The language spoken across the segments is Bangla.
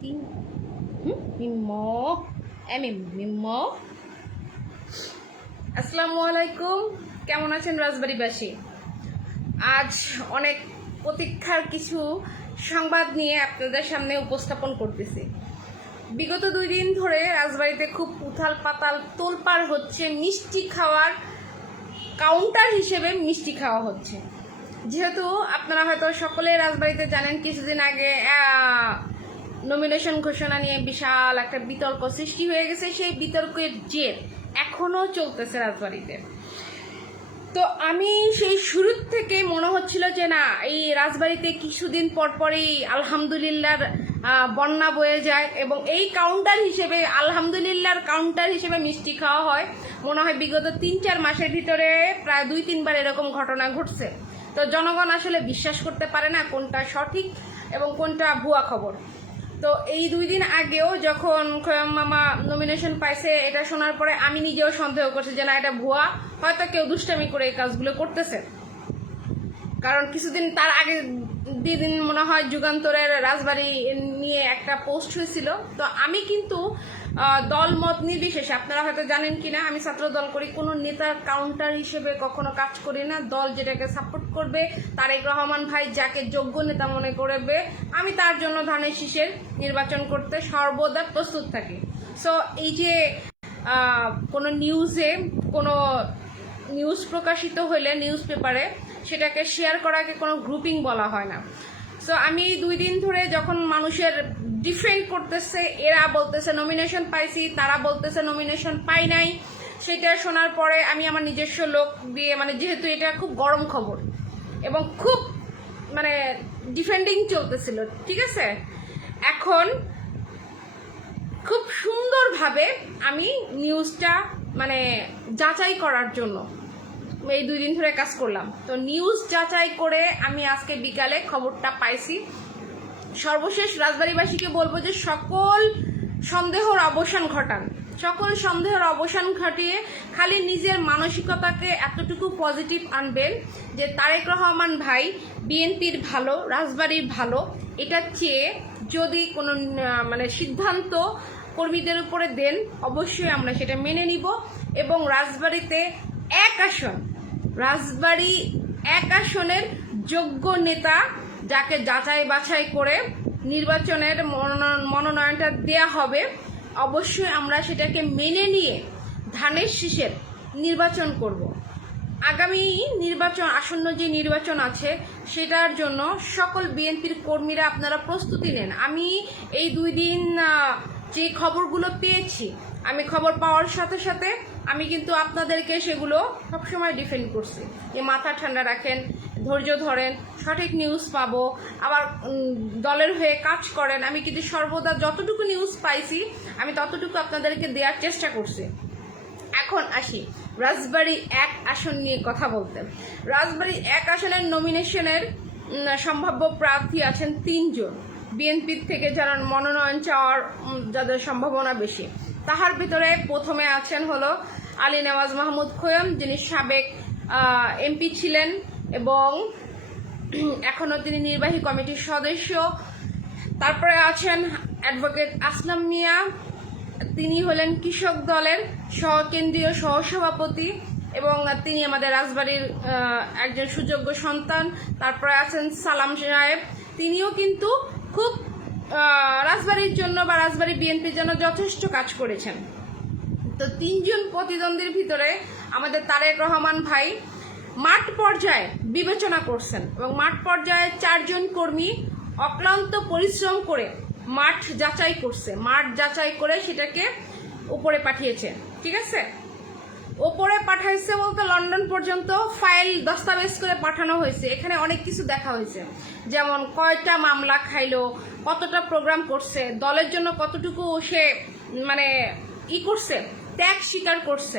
তিন। মিম্মো। এমিম মিম্মো। আসসালামু কেমন আছেন রাজবাড়িবাসী? আজ অনেক প্রতীক্ষার কিছু সংবাদ নিয়ে আপনাদের সামনে উপস্থাপন করতেছি। বিগত দুই দিন ধরে রাজবাড়িতে খুব উথাল পাতাল তোলপাড় হচ্ছে, মিষ্টি খাওয়ার কাউন্টার হিসেবে মিষ্টি খাওয়া হচ্ছে। যেহেতু আপনারা হয়তো সকলে রাজবাড়িতে জানেন, কিছুদিন আগে নমিনেশন ঘোষণা নিয়ে বিশাল একটা বিতর্ক সৃষ্টি হয়ে গেছে। সেই বিতর্কের জের এখনও চলতেছে রাজবাড়িতে। তো আমি সেই শুরুর থেকে মনে হচ্ছিল যে, না, এই রাজবাড়িতে কিছুদিন পর পরই আলহামদুলিল্লাহর বন্যা বয়ে যায় এবং এই কাউন্টার হিসেবে, আলহামদুলিল্লাহর কাউন্টার হিসেবে মিষ্টি খাওয়া হয়। মনে হয় বিগত তিন চার মাসের ভিতরে প্রায় দুই তিনবার এরকম ঘটনা ঘটছে। তো জনগণ আসলে বিশ্বাস করতে পারে না কোনটা সঠিক এবং কোনটা ভুয়া খবর। তো এই দুই দিন আগেও যখন খয়াম মামা নমিনেশন পাইছে, এটা শোনার পরে আমি নিজেও সন্দেহ করছি যে না, এটা ভুয়া। হয়তো কেউ দুষ্টামি করে এই কাজগুলো করতেছে। কারণ কিছুদিন তার আগে দিন মনে হয় যুগান্তরের রাজবাড়ি নিয়ে একটা পোস্ট হয়েছিল। তো আমি কিন্তু আহ, দল মত নির্বিশেষে। আপনারা হয়তো জানেন কিনা আমি ছাত্র দল করি কোনো নেতার কাউন্টার হিসেবে কখনো কাজ করি না। দল যেটাকে সাপোর্ট করবে তারেক রহমান ভাই যাকে যোগ্য নেতা মনে করবে আমি তার জন্য ধানের শীষের নির্বাচন করতে সর্বদা প্রস্তুত থাকি। সো এই যে কোনো নিউজে কোনো নিউজ প্রকাশিত হলে নিউজ পেপারে সেটাকে শেয়ার করাকে কোনো গ্রুপিং বলা হয় না। সো আমি দুই দিন ধরে যখন মানুষের ডিফেন্ড করতেছে, এরা বলতেছে নমিনেশন পাইছি, তারা বলতেছে নমিনেশন পাই নাই। সেটা শোনার পরে আমি আমার নিজস্ব লোক দিয়ে মানে যেহেতু এটা খুব গরম খবর এবং খুব মানে ডিফেন্ডিং চলতেছিল, ঠিক আছে? এখন খুব সুন্দরভাবে আমি নিউজটা মানে যাচাই করার জন্য এই দুই দিন ধরে কাজ করলাম। তো নিউজ যাচাই করে আমি আজকে বিকালে খবরটা পাইছি। সর্বশেষ রাজবাড়িবাসীকে বলব যে সকল সন্দেহর অবসান ঘটান। সকল সন্দেহের অবসান ঘটিয়ে খালি নিজের মানসিকতাকে এতটুকু পজিটিভ আনবেন যে তারেক রহমান ভাই বিএনপির ভালো, রাজবাড়ির ভালো এটা চেয়ে যদি কোনো মানে সিদ্ধান্ত কর্মীদের উপরে দেন, অবশ্যই আমরা সেটা মেনে নিব এবং রাজবাড়িতে এক আসন রাজবাড়ি এক আসনের যোগ্য নেতা যাকে যাচাই বাছাই করে নির্বাচনের মনোনয়ন- মনোনয়নটা দেয়া হবে। অবশ্যই আমরা সেটাকে মেনে নিয়ে ধানের শীষের নির্বাচন করব। আগামী নির্বাচন, আসন্ন যে নির্বাচন আছে, সেটার জন্য সকল বিএনপির কর্মীরা আপনারা প্রস্তুতি নেন। আমি এই দুই দিন যে খবরগুলো পেয়েছি, আমি খবর পাওয়ার সাথে সাথে আমি কিন্তু আপনাদেরকে সেগুলো সবসময় ডিফেন্ড করছি। যে মাথা ঠান্ডা রাখেন, ধৈর্য ধরেন, সঠিক নিউজ পাবো, আবার দলের হয়ে কাজ করেন। আমি কিন্তু সর্বদা যতটুকু নিউজ পাইছি, আমি ততটুকু আপনাদেরকে দেওয়ার চেষ্টা করছি। এখন আসি রাজবাড়ি এক আসন নিয়ে কথা বলতে। রাজবাড়ি এক আসনের নমিনেশনের সম্ভাব্য প্রার্থী আছেন তিনজন। বিএনপির থেকে যারা মনোনয়ন চাওয়ার যাদের সম্ভাবনা বেশি। তাহার ভিতরে প্রথমে আছেন হলো আলী নেওয়াজ মাহমুদ খোয়াম, যিনি সাবেক এমপি ছিলেন এবং এখনও তিনি নির্বাহী কমিটির সদস্য। তারপরে আছেন অ্যাডভোকেট আসলাম মিয়া। তিনি হলেন কৃষক দলের সহ কেন্দ্রীয় সহসভাপতি এবং তিনি আমাদের রাজবাড়ির একজন সুযোগ্য সন্তান। তারপরে আছেন সালাম সাহেব। তিনিও কিন্তু খুব রাজবাড়ির জন্য বা রাজবাড়ি বিএনপির জন্য যথেষ্ট কাজ করেছেন। তো তিনজন প্রতিদ্বন্দ্বীর ভিতরে আমাদের তারেক রহমান ভাই মাঠ পর্যায়ে বিবেচনা করছেন এবং মাঠ পর্যায়ে চারজন কর্মী অক্লান্ত পরিশ্রম করে মাঠ যাচাই করছে। মাঠ যাচাই করে সেটাকে উপরে পাঠিয়েছে। ঠিক আছে? ওপরে পাঠাইছে বলতে লন্ডন পর্যন্ত ফাইল দস্তাবেজ করে পাঠানো হয়েছে। এখানে অনেক কিছু দেখা হয়েছে। যেমন কয়টা মামলা খাইলো, কতটা প্রোগ্রাম করছে, দলের জন্য কতটুকু সে মানে ই করছে, ত্যাগ স্বীকার করছে।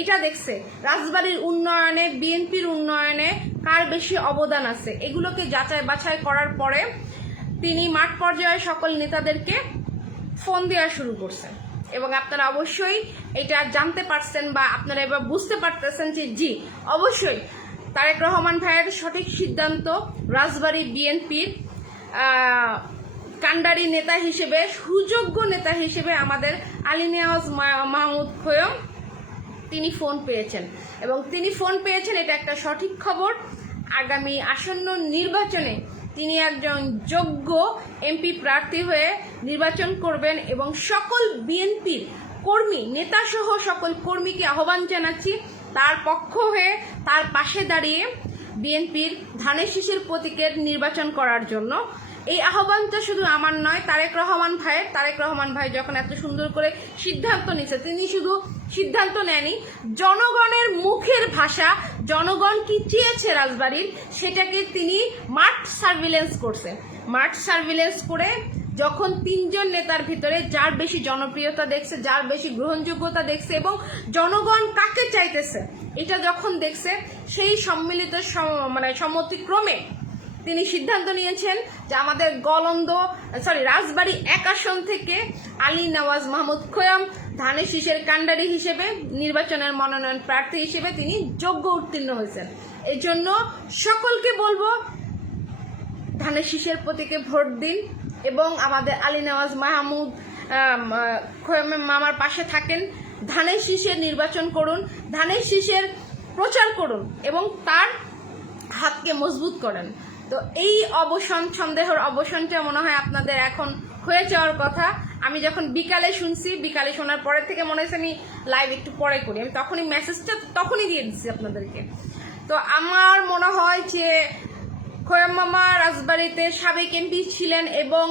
এটা দেখছে, রাজবাড়ির উন্নয়নে, বিএনপির উন্নয়নে কার বেশি অবদান আছে? এগুলোকে যাচাই বাছাই করার পরে তিনি মাঠ পর্যায়ে সকল নেতাদেরকে ফোন দেওয়া শুরু করছে। এবং আপনারা অবশ্যই এটা জানতে পারছেন বা আপনারা এবার বুঝতে পারতেছেন যে জি, অবশ্যই তারেক রহমান ভাইয়ের সঠিক সিদ্ধান্ত রাজবাড়ী বিএনপির কান্ডারি নেতা হিসেবে, সুযোগ্য নেতা হিসেবে আমাদের আলী নেওয়াজ মা- মাহমুদ খোয়ম তিনি ফোন পেয়েছেন। এবং তিনি ফোন পেয়েছেন, এটা একটা সঠিক খবর। আগামী আসন্ন নির্বাচনে তিনি একজন যোগ্য এমপি প্রার্থী হয়ে নির্বাচন করবেন এবং সকল বিএনপির কর্মী, নেতাসহ সকল কর্মীকে আহ্বান জানাচ্ছি। তার পক্ষ হয়ে তার পাশে দাঁড়িয়ে বিএনপির ধানের শিশির প্রতীকের নির্বাচন করার জন্য। এই আহ্বানটা শুধু আমার নয়, তারেক রহমান ভাইয়ের। তারেক রহমান ভাই যখন এত সুন্দর করে সিদ্ধান্ত নিছে তিনি শুধু সিদ্ধান্ত নেয়নি জনগণের মুখের ভাষা, জনগণ কি চেয়েছে রাজবাড়ির, সেটাকে তিনি মাঠ সার্ভিলেন্স করছে। মাঠ সার্ভিলেন্স করে যখন তিনজন নেতার ভিতরে যার বেশি জনপ্রিয়তা দেখছে, যার বেশি গ্রহণযোগ্যতা দেখছে এবং জনগণ কাকে চাইতেছে, এটা যখন দেখছে, সেই সম্মিলিত সম- মানে সম্মতিক্রমে তিনি সিদ্ধান্ত নিয়েছেন যে আমাদের গলন্দ সরি রাজবাড়ী এক আসন থেকে আলী নওয়াজ মাহমুদ খোয়াম, ধানের শীষের কাণ্ডারি হিসেবে, নির্বাচনের মনোনয়ন প্রার্থী হিসেবে তিনি যোগ্য উত্তীর্ণ হয়েছেন। এই জন্য সকলকে বলব, ধানের শীষের প্রতীকে ভোট দিন এবং আমাদের আলী নওয়াজ মাহমুদ খোয়ামের মামার পাশে থাকেন। ধানের শীষের নির্বাচন করুন, ধানের শীষের প্রচার করুন এবং তার হাতকে মজবুত করেন। তো এই অবসান, সন্দেহের অবসানটা মনে হয় আপনাদের এখন হয়ে যাওয়ার কথা। আমি যখন বিকালে শুনছি, বিকালে শোনার পরের থেকে মনে হয়েছে আমি লাইভ একটু পরে করি। আমি তখনই মেসেজটা তখনই দিয়ে দিচ্ছি আপনাদেরকে। তো আমার মনে হয় যে খোয়াম রাজবাড়িতে সাবেক এমপি ছিলেন এবং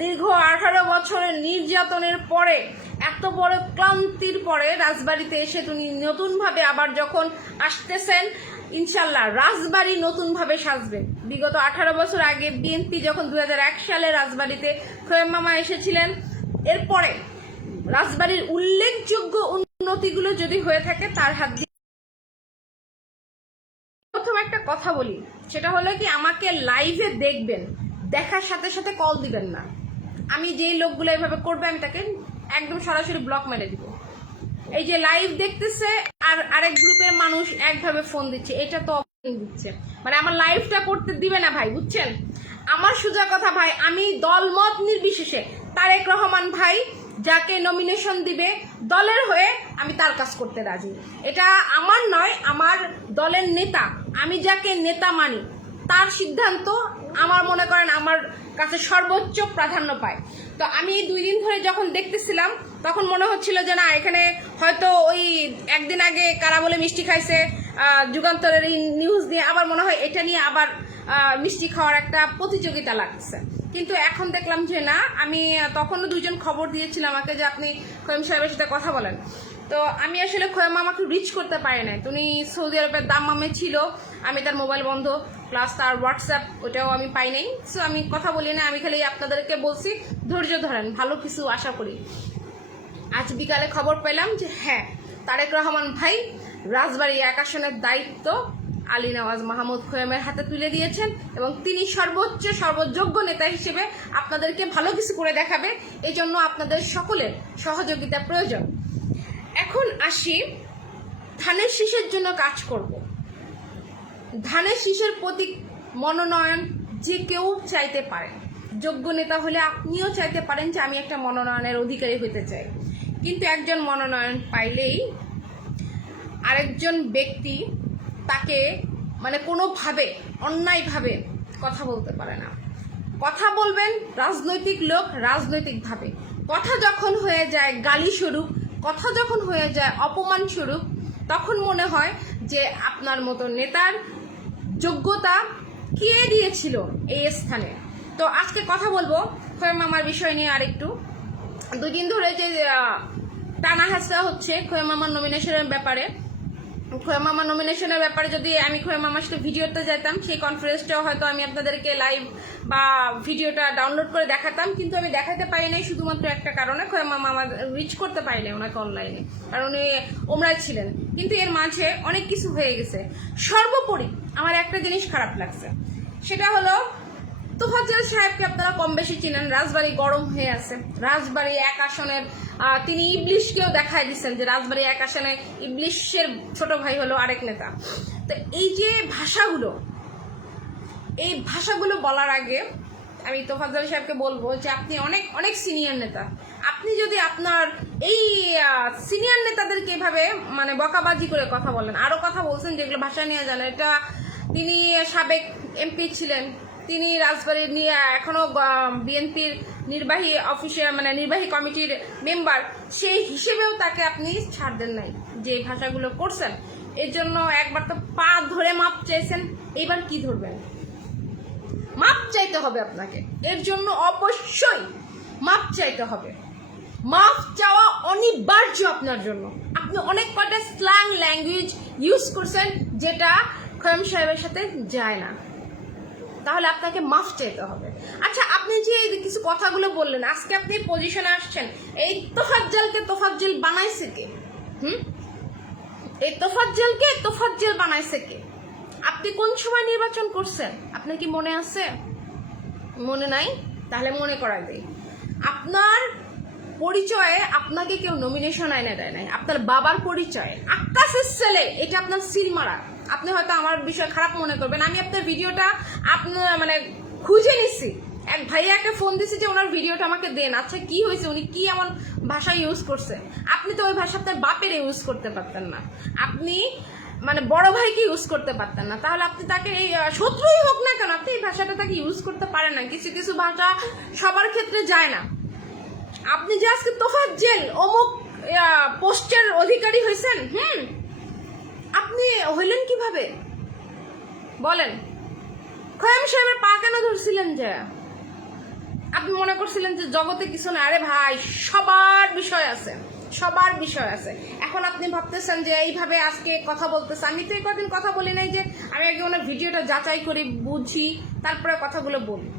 দীর্ঘ আঠারো বছরের নির্যাতনের পরে, এত বড় ক্লান্তির পরে রাজবাড়িতে এসে তিনি নতুনভাবে আবার যখন আসতেছেন ইনশাল্লাহ রাজবাড়ি নতুনভাবে সাজবে। বিগত আঠারো বছর আগে বিএনপি যখন দু হাজার এক সালে রাজবাড়িতে খোয়াম মামা এসেছিলেন, এরপরে রাজবাড়ির উল্লেখযোগ্য উন্নতিগুলো যদি হয়ে থাকে, তার হাত দিয়ে প্রথম একটা কথা বলি, সেটা হলো কি, আমাকে লাইভে দেখবেন, দেখার সাথে সাথে কল দিবেন না। আমি যেই লোকগুলো এভাবে করবে, আমি তাকে একদম সরাসরি ব্লক মেরে দিব। এই যে লাইভ দেখতেছে আর আরেক গ্রুপের মানুষ একভাবে ফোন দিচ্ছে। এটা তো দিচ্ছে। মানে আমার লাইভটা করতে দিবে না ভাই, বুঝছেন? আমার সোজা কথা ভাই, আমি দলমত নির্বিশেষে তারেক রহমান ভাই যাকে নমিনেশন দিবে, দলের হয়ে আমি তার কাজ করতে রাজি। এটা আমার নয়, আমার দলের নেতা। আমি যাকে নেতা মানি, তার সিদ্ধান্ত আমার মনে করেন আমার কাছে সর্বোচ্চ প্রাধান্য পায়। তো আমি দুই দিন ধরে যখন দেখতেছিলাম, তখন মনে হচ্ছিল যে না, এখানে হয়তো ওই একদিন আগে কারা বলে মিষ্টি খাইছে যুগান্তরের এই নিউজ দিয়ে আবার মনে হয় এটা নিয়ে আবার মিষ্টি খাওয়ার একটা প্রতিযোগিতা লাগছে। কিন্তু এখন দেখলাম যে না, আমি তখনও দুইজন খবর দিয়েছিল আমাকে যে আপনি খোয়েম সাহেবের সাথে কথা বলেন। তো আমি আসলে খোয়েম আমাকে রিচ করতে পারি নাই। তুমি সৌদি আরবের দাম্মামে ছিল। আমি তার মোবাইল বন্ধ প্লাস তার হোয়াটসঅ্যাপ ওটাও আমি পাই নাই। সো আমি কথা বলি না, আমি খালি আপনাদেরকে বলছি, ধৈর্য ধরেন, ভালো কিছু আশা করি। আজ বিকালে খবর পেলাম যে হ্যাঁ তারেক রহমান ভাই রাজবাড়ী এক আসনের দায়িত্ব, আলী নওয়াজ মাহমুদ খোয়ামের হাতে তুলে দিয়েছেন এবং তিনি সর্বোচ্চ, সর্বযোগ্য নেতা হিসেবে আপনাদেরকে ভালো কিছু করে দেখাবে। এই জন্য আপনাদের সকলের সহযোগিতা প্রয়োজন। এখন আসি ধানের শীষের জন্য কাজ করব। ধানের শীষের প্রতি মনোনয়ন যে কেউ চাইতে পারেন যোগ্য নেতা হলে আপনিও চাইতে পারেন যে আমি একটা মনোনয়নের অধিকারী হতে চাই। কিন্তু একজন মনোনয়ন পাইলেই আরেকজন ব্যক্তি তাকে মানে কোনোভাবে, অন্যায়ভাবে কথা বলতে পারে না। কথা বলবেন রাজনৈতিক লোক রাজনৈতিকভাবে। কথা যখন হয়ে যায় গালি স্বরূপ কথা যখন হয়ে যায়, অপমান স্বরূপ, তখন মনে হয় যে আপনার মতো নেতার যোগ্যতা কে দিয়েছিল এই স্থানে। তো আজকে কথা বলব খোয়েম মামার বিষয় নিয়ে আরেকটু। দুদিন ধরে যে টানা হাসা হচ্ছে খোয়েম মামার নমিনেশনের ব্যাপারে। খোয়েম মামা নমিনেশনের ব্যাপারে যদি আমি খোয়েম মামার সাথে ভিডিওতে যেতাম, সেই কনফারেন্সটাও হয়তো আমি আপনাদেরকে লাইভ বা ভিডিওটা ডাউনলোড করে দেখাতাম, কিন্তু আমি দেখাতে পারি নাই শুধুমাত্র একটা কারণে খোয়েম মামা আমার রিচ করতে পারি নাই ওনাকে অনলাইনে কারণ উনি ওমরায় ছিলেন। কিন্তু এর মাঝে অনেক কিছু হয়ে গেছে। সর্বোপরি আমার একটা জিনিস খারাপ লাগছে। সেটা হলো তোফাজ্জল সাহেবকে আপনারা কম বেশি চিনেন। রাজবাড়ি গরম হয়ে আছে। রাজবাড়ি এক আসনের তিনি ইবলিশকেও দেখায় দিচ্ছেন যে রাজবাড়ি এক আসনে ইবলিশের ছোট ভাই হলো আরেক নেতা। তো এই যে ভাষাগুলো, এই ভাষাগুলো বলার আগে আমি তোফাজ্জল সাহেবকে বলব যে আপনি অনেক অনেক সিনিয়র নেতা। আপনি যদি আপনার এই সিনিয়র নেতাদেরকে এভাবে মানে বকাবাজি করে কথা বলেন, আরও কথা বলছেন যেগুলো ভাষা নিয়ে জানেন, এটা তিনি সাবেক এমপি ছিলেন তিনি রাজবাড়ি নিয়ে এখনও বিএনপির নির্বাহী অফিসে মানে নির্বাহী কমিটির মেম্বার, সেই হিসেবেও তাকে আপনি ছাড় দেন নাই, যে ভাষাগুলো করছেন। এর জন্য একবার তো পা ধরে মাপ চেয়েছেন এবার কি ধরবেন? মাপ চাইতে হবে আপনাকে। এর জন্য অবশ্যই মাপ চাইতে হবে। মাপ চাওয়া অনিবার্য আপনার জন্য। আপনি অনেক কয়টা স্ল্যাং ল্যাঙ্গুয়েজ ইউজ করছেন, যেটা খয়ম সাহেবের সাথে যায় না। তাহলে আপনাকে মাফ চাইতে হবে। আচ্ছা আপনি যে এই কিছু কথাগুলো বললেন, আজকে আপনি পজিশনে আসছেন, এই তোফাজ্জলকে তোফাজ্জল বানাইছে কে? হুম? এই তোফাজ্জলকে তোফাজ্জল বানাইছে কে? আপনি কোন সময় নির্বাচন করছেন? আপনার কি মনে আছে? মনে নাই? তাহলে মনে করাই দেই। আপনার পরিচয়ে আপনাকে কেউ নমিনেশন আইনে দেয় নাই। আপনার বাবার পরিচয়ে। আকাশের ছেলে এটা আপনার সিল মারা। আপনি হয়তো আমার বিষয় খারাপ মনে করবেন। আমি আপনার ভিডিওটা আপনার মানে খুঁজে নিছি। এক ভাইয়াকে ফোন দিছি যে ওনার ভিডিওটা আমাকে দেন। আচ্ছা কি হয়েছে? উনি কি এমন ভাষা ইউজ করছে? আপনি তো ওই ভাষা আপনার বাপের ইউজ করতে পারতেন না। আপনি মানে বড় ভাইকে ইউজ করতে পারতেন না। তাহলে আপনি তাকে এই শত্রুই হোক না কেন, আপনি এই ভাষাটা তাকে ইউজ করতে পারেন না। কিছু কিছু ভাষা সবার ক্ষেত্রে যায় না। আপনি যে আজকে তোফাত জেল অমুক পোস্টের অধিকারী হয়েছেন, হুম? আপনি হইলেন কীভাবে? বলেন। খয়াম সাহেবের পা কেন ধরছিলেন যে? আপনি মনে করছিলেন যে জগতে কিছু না? আরে ভাই, সবার বিষয় আছে। সবার বিষয় আছে। এখন আপনি ভাবতেছেন যে এইভাবে আজকে কথা বলতেছে। আমি তো এই কদিন কথা বলি নাই যে আমি আগে ওনার ভিডিওটা যাচাই করি, বুঝি, তারপরে কথাগুলো বলি।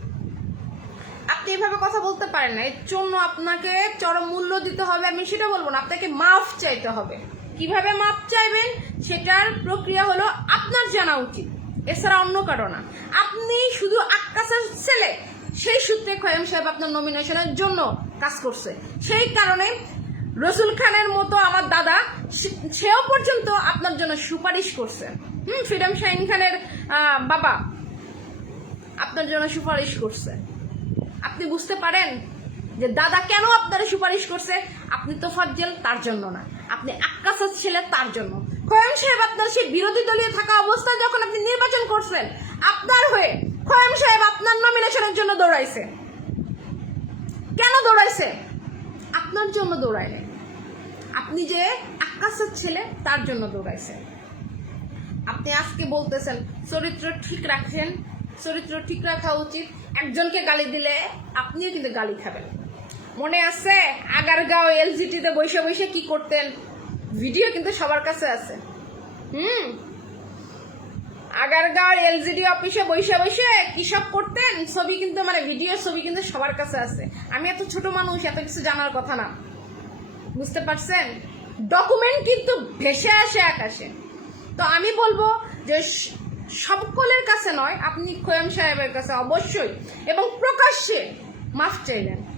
আপনি এইভাবে কথা বলতে পারেন না। এর জন্য আপনাকে চরম মূল্য দিতে হবে। আমি সেটা বলব না। আপনাকে মাফ চাইতে হবে। কীভাবে মাপ চাইবেন সেটার প্রক্রিয়া হলো আপনার জানা উচিত। এছাড়া অন্য কারও না। আপনি শুধু আকাশের ছেলে, সেই সূত্রে খয়াম সাহেব আপনার নমিনেশনের জন্য কাজ করছে। সেই কারণে রসুল খানের মতো আমার দাদা সেও পর্যন্ত আপনার জন্য সুপারিশ করছে। হুম ফ্রিডম শাহিন খানের বাবা আপনার জন্য সুপারিশ করছে। আপনি বুঝতে পারেন যে দাদা কেন আপনারা সুপারিশ করছে? আপনি তো ফজ্জেল, তার জন্য না। আপনি আক্কাসের ছেলে তার জন্য। খয়াম সাহেব আপনার সেই বিরোধী দলীয় থাকা অবস্থায় যখন আপনি নির্বাচন করছেন, আপনার হয়ে খয়াম সাহেব আপনার নমিনেশনের জন্য দৌড়াইছে। কেন দৌড়াইছে? আপনার জন্য দৌড়ায় আপনি যে আকাশের ছেলে তার জন্য দৌড়াইছে। আপনি আজকে বলতেছেন, চরিত্র ঠিক রাখছেন চরিত্র ঠিক রাখা উচিত। একজনকে গালি দিলে আপনিও কিন্তু গালি খাবেন। মনে আছে? আগারগাঁও এলজিটিতে বসে বসে কি করতেন? ভিডিও কিন্তু সবার কাছে আছে। হুম? আগারগাঁও এলজিডি অফিসে বসে বসে কি সব করতেন? ছবি কিন্তু মানে ভিডিও ছবি কিন্তু সবার কাছে আছে। আমি এত ছোট মানুষ, এত কিছু জানার কথা না। বুঝতে পারছেন? ডকুমেন্ট কিন্তু ভেসে আসে আকাশে। তো আমি বলব যে সকলের কাছে নয়, আপনি খোয়াম সাহেবের কাছে অবশ্যই। এবং প্রকাশ্যে মাফ চাইলেন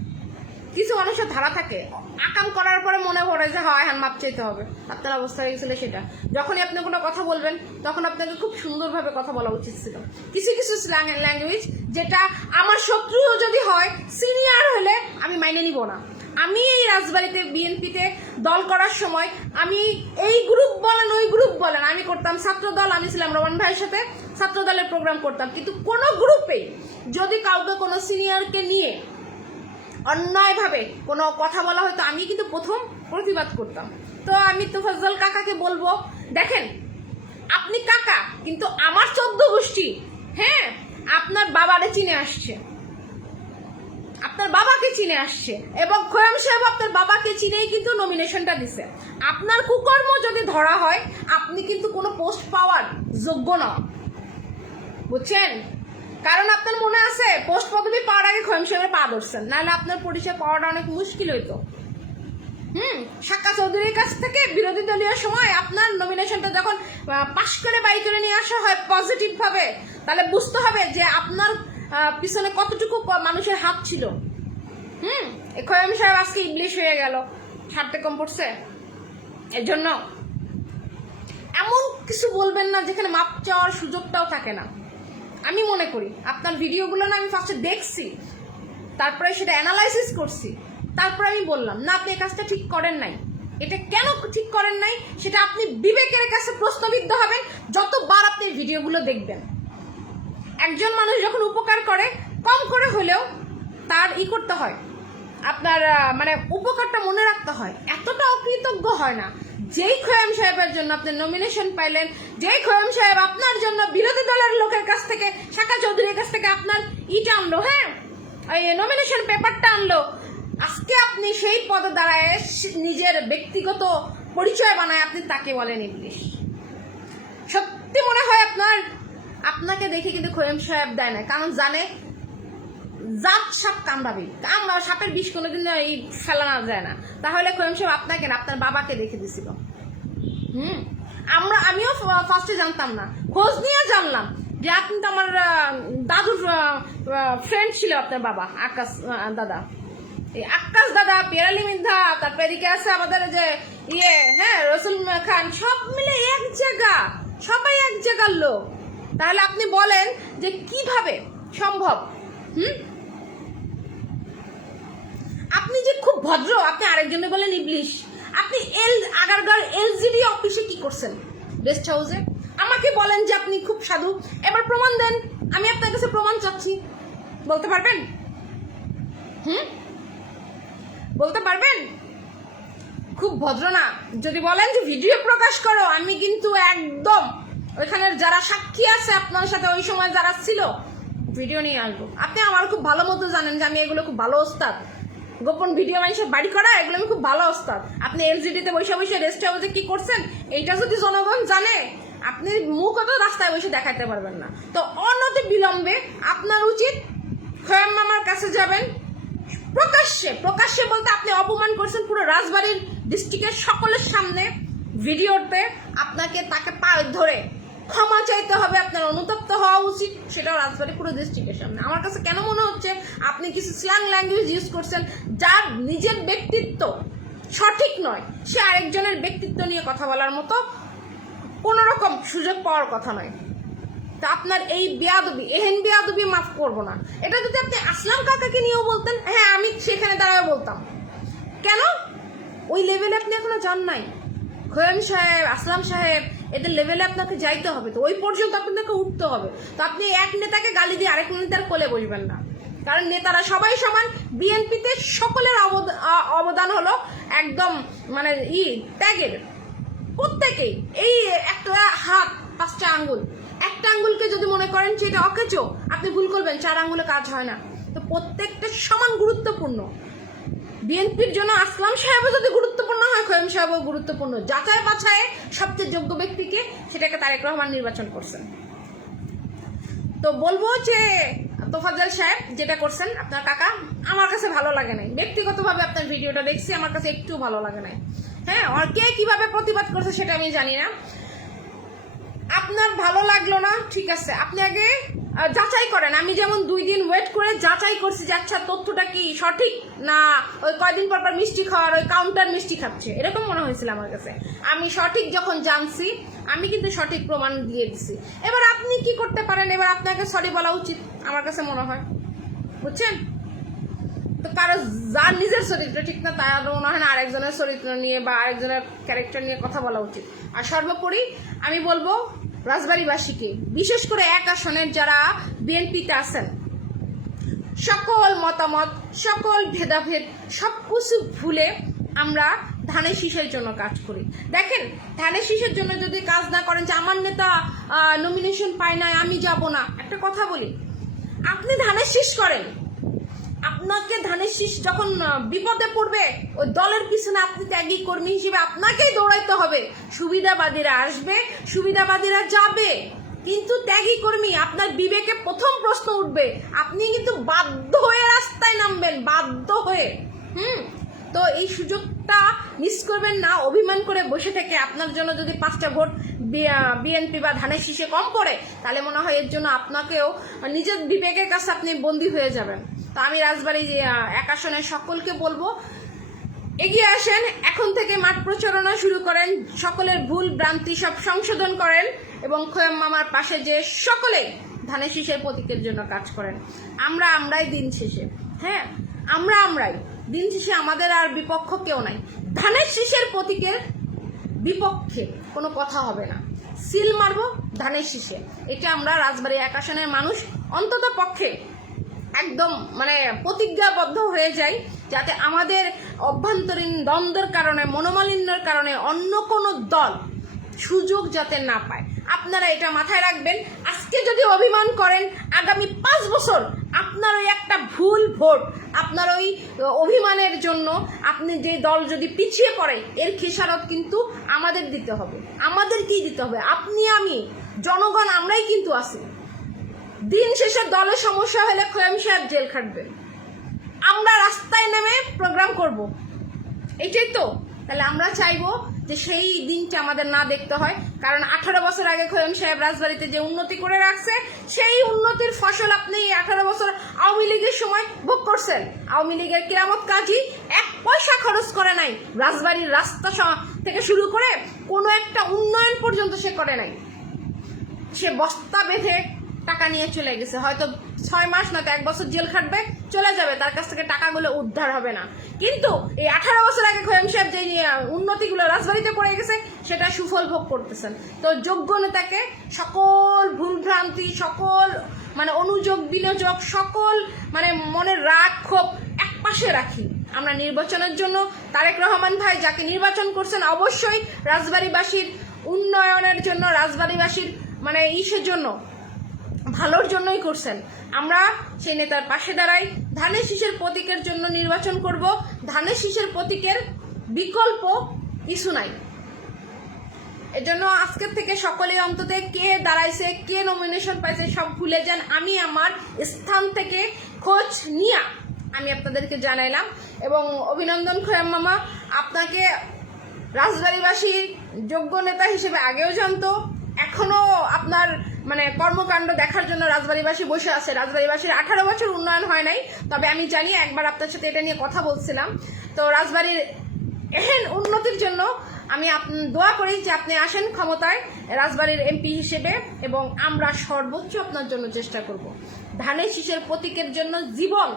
কিছু মানুষের ধারা থাকে। আকাম করার পরে মনে পড়ে যে, হয় হ্যাঁ মাপ চাইতে হবে। আপনার অবস্থা হয়ে গেছিল সেটা। যখনই আপনি কোনো কথা বলবেন, তখন আপনাকে খুব সুন্দরভাবে কথা বলা উচিত ছিল। কিছু কিছু ল্যাঙ্গুয়েজ যেটা আমার শত্রুও যদি হয় সিনিয়র হলে আমি মাইনে নিব না। আমি এই রাজবাড়িতে বিএনপিতে দল করার সময় আমি এই গ্রুপ বলেন, ওই গ্রুপ বলেন, আমি করতাম। ছাত্র দল আমি ছিলাম রমান ভাইয়ের সাথে, ছাত্র দলের প্রোগ্রাম করতাম। কিন্তু কোনো গ্রুপেই যদি কাউকে কোনো সিনিয়রকে নিয়ে অন্যায়ভাবে কোনো কথা বলা হয়তো আমি কিন্তু প্রথম প্রতিবাদ করতাম। তো আমি তোফাজ্জল কাকাকে বলব, দেখেন, আপনি কাকা, কিন্তু আমার চোদ্দ গোষ্ঠী হ্যাঁ আপনার বাবারে চিনে আসছে। আপনার বাবাকে চিনে আসছে এবং খোয়াম সাহেব আপনার বাবাকে চিনেই কিন্তু নমিনেশনটা দিছে। আপনার কুকর্ম যদি ধরা হয়, আপনি কিন্তু কোনো পোস্ট পাওয়ার যোগ্য না বুঝছেন? কারণ আপনার মনে আছে, পোস্ট পদবি পাওয়ার আগে খোয়াম সাহেবের পা ধরছেন, নাহলে আপনার পরিচয় পাওয়াটা অনেক মুশকিল হইতো। হুম, সাক্কা চৌধুরীর কাছ থেকে বিরোধী দলীয় সময় আপনার নমিনেশনটা যখন পাশ করে বাই করে নিয়ে আসা হয় পজিটিভ ভাবে, তাহলে বুঝতে হবে যে আপনার পিছনে কতটুকু মানুষের হাত ছিল। হুম খয়াম সাহেব আজকে ইংলিশ হয়ে গেল, ছাড়তে কম পড়ছে। এর জন্য এমন কিছু বলবেন না যেখানে মাপ চাওয়ার সুযোগটাও থাকে না। আমি মনে করি, আপনার ভিডিওগুলো না আমি ফার্স্টে দেখছি, তারপরে সেটা অ্যানালাইসিস করছি, তারপরে আমি বললাম, না, আপনি এই কাজটা ঠিক করেন নাই। এটা কেন ঠিক করেন নাই? সেটা আপনি বিবেকের কাছে প্রশ্নবিদ্ধ হবেন যতবার আপনি ভিডিওগুলো দেখবেন। একজন মানুষ যখন উপকার করে, কম করে হলেও তার ই করতে হয়। আপনার মানে উপকারটা মনে রাখতে হয়। এতটা অকৃতজ্ঞ হয় না। যেই খোয়াম সাহেবের জন্য আপনি নমিনেশন পাইলেন, যেই খোয়াম সাহেব আপনার জন্য বিরোধী দলের লোকের কাছ থেকে, শাখা চৌধুরীর কাছ থেকে আপনার ইটা আনলো হ্যাঁ? এই নমিনেশন পেপারটা আনলো। আজকে আপনি সেই পদে দাঁড়ায় নিজের ব্যক্তিগত পরিচয় বানায়, আপনি তাকে বলেন ইংলিশ। সত্যি মনে হয় আপনার, আপনাকে দেখে কিন্তু খোয়েম সাহেব দেয় না কারণ জানে জাত সাপ কামড়াবে। কামড়া সাপের বিষ কোনোদিন এই ফেলানো যায় না। তাহলে খোয়েম সাহেব আপনাকে না, আপনার বাবাকে দেখে দিছিল। হুম? আমরা, আমিও ফার্স্টে জানতাম না। খোঁজ নিয়ে জানলাম যে আপনি তো আমার দাদুর ফ্রেন্ড ছিল আপনার বাবা, আকাশ দাদা। এই আকাশ দাদা, পেরালি মিন্ধা তারপরে এদিকে আছে আমাদের যে ইয়ে হ্যাঁ রসুল খান, সব মিলে এক জায়গা, সবাই এক জায়গার লোক। তাহলে আপনি বলেন যে কীভাবে সম্ভব? হুম আপনি যে খুব ভদ্র, আপনি আরেকজনে বলেন ইবলিশ। আপনি এল আগারগার এলজিডি অফিসে কি করছেন? গেস্ট হাউসে। আমাকে বলেন যে আপনি খুব সাধু। এবার প্রমাণ দেন। আমি আপনার কাছে প্রমাণ চাচ্ছি। বলতে পারবেন? হুম? বলতে পারবেন? খুব ভদ্র না। যদি বলেন যে ভিডিও প্রকাশ করো, আমি কিন্তু একদম ওইখানের যারা সাক্ষী আছে, আপনার সাথে ওই সময় যারা ছিল, ভিডিও নিয়ে আসব। আপনি আমার খুব ভালো মতো জানেন যে আমি এগুলো খুব ভালো ওস্তাদ। গোপন ভিডিও মানুষের বাড়ি করা, এগুলো আমি খুব ভালো ওস্তাদ। আপনি এলজিডিতে বসে বসে রেস্ট হাউসে কি করছেন, এইটা যদি জনগণ জানে, আপনি মুখ অত রাস্তায় বসে দেখাতে পারবেন না। তো অনতি বিলম্বে আপনার উচিত খয়াম মামার কাছে যাবেন। প্রকাশ্যে প্রকাশ্যে বলতে আপনি অপমান করছেন পুরো রাজবাড়ির ডিস্ট্রিক্টের সকলের সামনে ভিডিওতে, আপনাকে তাকে পা ধরে ক্ষমা চাইতে হবে, আপনার অনুতপ্ত হওয়া উচিত সেটাও রাজবাড়ি পুরো ডিস্ট্রিক্টের সামনে। আমার কাছে কেন মনে হচ্ছে আপনি কিছু স্ল্যাং ল্যাঙ্গুয়েজ ইউজ করছেন যার নিজের ব্যক্তিত্ব সঠিক নয়, সে আরেকজনের ব্যক্তিত্ব নিয়ে কথা বলার মতো কোনো রকম সুযোগ পাওয়ার কথা নয়। তা আপনার এই বেয়াদবি, এহেন বেয়াদবি মাফ করব না। এটা যদি আপনি আসলাম কাকাকে নিয়েও বলতেন হ্যাঁ আমি সেখানে দাঁড়ায় বলতাম। কেন? ওই লেভেলে আপনি এখনও যান নাই। খোয়েম সাহেব, আসলাম সাহেব এদের লেভেলে আপনাকে যাইতে হবে তো। ওই পর্যন্ত আপনাকে উঠতে হবে। তো আপনি এক নেতাকে গালি দিয়ে আরেক নেতার কোলে বসবেন না। কারণ নেতারা সবাই সমান। বিএনপিতে সকলের অবদ- অবদান হলো একদম মানে ই, ত্যাগের। প্রত্যেকেই। এই একটা হাত, পাঁচটা আঙ্গুল। একটা আঙ্গুলকে যদি মনে করেন যে এটা অকেচো আপনি ভুল করবেন, চার আঙ্গুলে কাজ হয় না। তো প্রত্যেকটা সমান গুরুত্বপূর্ণ। বিএনপির জন্য আসলাম সাহেবও যদি গুরুত্বপূর্ণ হয় খোয়েম সাহেবও গুরুত্বপূর্ণ। যাচাই বাছায় সবচেয়ে যোগ্য ব্যক্তিকে সেটাকে তারেক রহমান নির্বাচন করছেন। তো বলব যে, তোফাজ্জল সাহেব যেটা করছেন, আপনার কাকা, আমার কাছে ভালো লাগে নাই। ব্যক্তিগতভাবে আপনার ভিডিওটা দেখছি, আমার কাছে একটু ভালো লাগে নাই। হ্যাঁ আর কে কীভাবে প্রতিবাদ করছে সেটা আমি জানি না। আপনার ভালো লাগল না, ঠিক আছে। আপনি আগে যাচাই করেন। আমি যেমন দুই দিন ওয়েট করে যাচাই করছি যে আচ্ছা তথ্যটা কি সঠিক না ওই কয়দিন পর পর মিষ্টি খাওয়ার ওই কাউন্টার মিষ্টি খাচ্ছে? এরকম মনে হয়েছিল আমার কাছে। আমি সঠিক যখন জানছি, আমি কিন্তু সঠিক প্রমাণ দিয়ে দিছি। এবার আপনি কি করতে পারেন? এবার আপনাকে সরি বলা উচিত, আমার কাছে মনে হয়। বুঝছেন? তো কারও যার নিজের চরিত্র, ঠিক না, তার মনে হয় না আরেকজনের চরিত্র নিয়ে বা আরেকজনের ক্যারেক্টার নিয়ে কথা বলা উচিত। আর সর্বোপরি আমি বলব রাজবাড়িবাসীকে, বিশেষ করে এক আসনের যারা বিএনপিতে আছেন, সকল মতামত, সকল ভেদাভেদ সব কিছু ভুলে আমরা ধানের শীষের জন্য কাজ করি। দেখেন, ধানের শীষের জন্য যদি কাজ না করেন, যে আমার নেতা নমিনেশন পায় নাই, আমি যাব না। একটা কথা বলি, আপনি ধানের শীষ করেন। আপনাকে ধানের শীষ যখন বিপদে পড়বে, ওই দলের পিছনে আপনি ত্যাগী কর্মী হিসেবে আপনাকেই দৌড়াইতে হবে। সুবিধাবাদীরা আসবে, সুবিধাবাদীরা যাবে। কিন্তু ত্যাগী কর্মী, আপনার বিবেকে প্রথম প্রশ্ন উঠবে। আপনি কিন্তু বাধ্য হয়ে রাস্তায় নামবেন, বাধ্য হয়ে। হুম? তো এই সুযোগটা মিস করবেন না, অভিমান করে বসে থেকে আপনার জন্য যদি পাঁচটা ভোট বিএনপি বা ধানের শীষে কম পড়ে, তাহলে মনে হয় এর জন্য আপনাকেও নিজের বিবেকের কাছে আপনি বন্দী হয়ে যাবেন। তো আমি রাজবাড়ি এক আসনের সকলকে বলব, এগিয়ে আসেন, এখন থেকে মাঠ প্রচারণা শুরু করেন, সকলের ভুল ভ্রান্তি সব সংশোধন করেন এবং খোয়াম মামার পাশে যে সকলে ধানের শীষের প্রতীকের জন্য কাজ করেন। আমরা আমরাই দিন শেষে হ্যাঁ? আমরা আমরাই। দিন শেষে আমাদের আর বিপক্ষ কেউ নাই। ধানের শীষের প্রতীকের বিপক্ষে কোনো কথা হবে না। সিল মারবো ধানের শীষে। এটা আমরা রাজবাড়ী এক আসনের মানুষ অন্তত পক্ষে একদম মানে প্রতিজ্ঞাবদ্ধ হয়ে যাই যাতে আমাদের অভ্যন্তরীণ দ্বন্দ্বের কারণে, মনোমালিন্যের কারণে অন্য কোনো দল সুযোগ যাতে না পায়। আপনারা এটা মাথায় রাখবেন। আজকে যদি অভিমান করেন, আগামী পাঁচ বছর আপনার ওই একটা ভুল ভোট আপনার ওই অভিমানের জন্য আপনি যে দল যদি পিছিয়ে পড়ে, এর খেসারত কিন্তু আমাদের দিতে হবে। আমাদেরকেই দিতে হবে? আপনি, আমি, জনগণ, আমরাই কিন্তু আছি। দিন শেষে দলের সমস্যা হলে খোয়াম সাহেব জেল খাটবে। আমরা রাস্তায় নেমে প্রোগ্রাম করব। এটাই তো। তাহলে আমরা চাইব যে সেই দিনটা আমাদের না দেখতে হয়। কারণ আঠারো বছর আগে খোয়াম সাহেব রাজবাড়িতে যে উন্নতি করে রাখছে, সেই উন্নতির ফসল আপনি আঠারো বছর আওয়ামী লীগের সময় ভোগ করছেন। আওয়ামী লীগের কিরামত কাজী এক পয়সা খরচ করে নাই। রাজবাড়ির রাস্তা থেকে শুরু করে কোনো একটা উন্নয়ন পর্যন্ত সে করে নাই। সে বস্তা বেঁধে টাকা নিয়ে চলে গেছে। হয়তো ছয় মাস নয়তো এক বছর জেল খাটবে, চলে যাবে, তার কাছ থেকে টাকাগুলো উদ্ধার হবে না। কিন্তু এই আঠারো বছর আগে খোয়াম সাহেব যে উন্নতিগুলো রাজবাড়িতে পড়ে গেছে সেটা সুফল ভোগ করতেছেন। তো যোগ্য নেতাকে সকল ভুলভ্রান্তি, সকল মানে অনুযোগ, বিনোযোগ, সকল মানে মনের রাগ, ক্ষোভ এক পাশে রাখি। আমরা নির্বাচনের জন্য তারেক রহমান ভাই যাকে নির্বাচন করছেন, অবশ্যই রাজবাড়িবাসীর উন্নয়নের জন্য, রাজবাড়িবাসীর মানে ইসের জন্য ভালোর জন্যই করছেন। আমরা সেই নেতার পাশে দাঁড়াই। ধানের শীষের প্রতীকের জন্য নির্বাচন করব। ধানের শীষের প্রতীকের বিকল্প ইস্যু নাই। এজন্য আজকের থেকে সকলে অন্তত কে দাঁড়াইছে, কে নমিনেশন পাইছে, সব ভুলে যান। আমি আমার স্থান থেকে খোঁজ নিয়া আমি আপনাদেরকে জানাইলাম। এবং অভিনন্দন খোয়াম মামা, আপনাকে রাজবাড়িবাসীর যোগ্য নেতা হিসেবে আগেও জানতো এখনও আপনার মানে কর্মকাণ্ড দেখার জন্য রাজবাড়িবাসী বসে আছে। রাজবাড়িবাসীর আঠারো বছর উন্নয়ন হয় নাই, তবে আমি জানি একবার আপনার সাথে এটা নিয়ে কথা বলছিলাম। তো রাজবাড়ির এহেন উন্নতির জন্য আমি দোয়া করি যে আপনি আসেন ক্ষমতায় রাজবাড়ির এমপি হিসেবে এবং আমরা সর্বোচ্চ আপনার জন্য চেষ্টা করব। ধানের শীষের প্রতীকের জন্য জীবন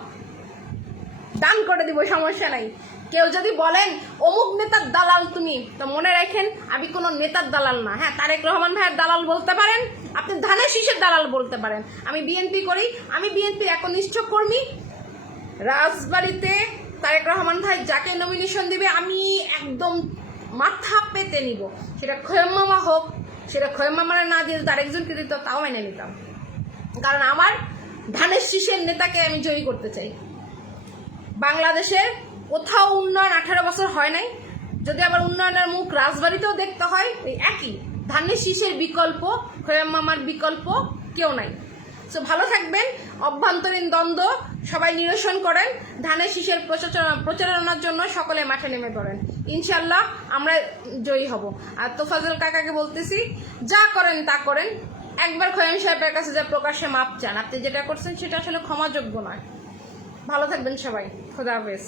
দান করে দিব, সমস্যা নাই। কেউ যদি বলেন, অমুক নেতার দালাল তুমি, তো মনে রাখেন, আমি কোনো নেতার দালাল না। হ্যাঁ তারেক রহমান ভাইয়ের দালাল বলতে পারেন, আপনি ধানের শীষের দালাল বলতে পারেন। আমি বিএনপি করি, আমি বিএনপির একনিষ্ঠ কর্মী। রাজবাড়িতে তারেক রহমান ভাই যাকে নমিনেশন দিবে, আমি একদম মাথা পেতে নিব। সেটা খোয়েম মামা হোক, সেটা খোয়েম মামারা না দিয়ে তার একজনকে দিত, তাও মেনে নিতাম। কারণ আমার ধানের শীষের নেতাকে আমি জয়ী করতে চাই। বাংলাদেশের কোথাও উন্নয়ন আঠারো বছর হয় নাই। যদি আবার উন্নয়নের মুখ রাজবাড়িতেও দেখতে হয়, ওই একই। ধানের শীষের বিকল্প মামার বিকল্প কেউ নাই। সো ভালো থাকবেন, অভ্যন্তরীণ দ্বন্দ্ব সবাই নিরসন করেন, ধানের শীষের প্রচার- প্রচারণার জন্য সকলে মাঠে নেমে পড়েন। ইনশাল্লাহ আমরা জয়ী হব। আর তোফাজল কাকাকে বলতেছি, যা করেন তা করেন। একবার খোয়াম সাহেবের কাছে যা প্রকাশ্যে মাপ চান, আপনি যেটা করছেন সেটা আসলে ক্ষমাযোগ্য নয়। ভালো থাকবেন সবাই, খোদা হাফেজ।